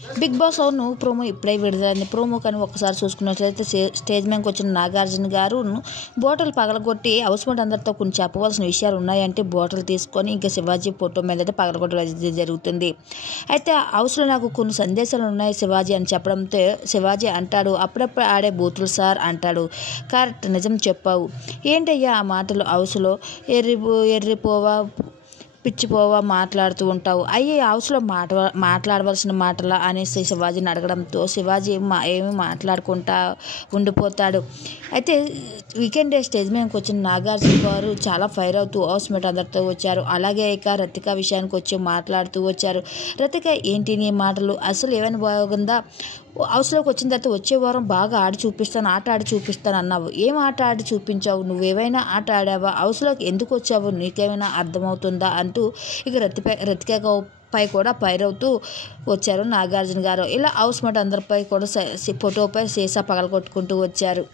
Big boss అవును promo ఇప్పుడే విడుదలైంది. ప్రోమో కానీ ఒక్కసారి చూసుకున్నట్లయితే స్టేజ్ మీదకి వచ్చిన నాగార్జున గారు బాటిల్ పగలగొట్టి హౌస్ మేట్ అందరితో కొన్ని చెప్పవలసిన విషయాలు ఉన్నాయంటే బాటిల్ తీసుకొని ఇంకా శివాజీ ఫోటో మీద అయితే పగలగొట్టడం జరుగుతుంది. అయితే హౌస్లో నాకు కొన్ని సందేశాలు ఉన్నాయి శివాజీ అని చెప్పడంతో శివాజీ అంటాడు, అప్పుడప్పుడు ఆడే బూతులు సార్ అంటాడు. కరెక్ట్, నిజం చెప్పావు. ఏంటయ్యా ఆ మాటలు హౌస్లో ఎర్రిపోవా పిచ్చిపోవా మాట్లాడుతూ ఉంటావు, అయ్యి హౌస్లో మాట్లాడవలసిన మాటలా అనేసి శివాజీని అడగడంతో శివాజీ ఏమి మాట్లాడుకుంటా ఉండిపోతాడు. అయితే వీకెండ్ డే స్టేజ్ మీదకి వచ్చిన నాగార్జున గారు చాలా ఫైర్ అవుతూ హౌస్ మేట్ అందరితో వచ్చారు. అలాగే ఇక రతిక విషయానికి వచ్చి మాట్లాడుతూ వచ్చారు. రతిక ఏంటి నీ మాటలు, అసలు ఏమైనా బాగుందా, హౌస్లోకి వచ్చిన తర్వాత వచ్చే వారం బాగా ఆట ఆడి చూపిస్తాను అన్నావు, ఏం ఆట ఆడి చూపించావు, నువ్వేమైనా ఆట ఆడావా, హౌస్లోకి ఎందుకు వచ్చావు, నీకేమైనా అర్థమవుతుందా అంటూ ఇక రతిక పై కూడా పైరవుతూ వచ్చారు నాగార్జున గారు. ఇలా హౌస్ మేట్ అందరిపై కూడా ఫోటోపై సీసా పగలగొట్టుకుంటూ వచ్చారు.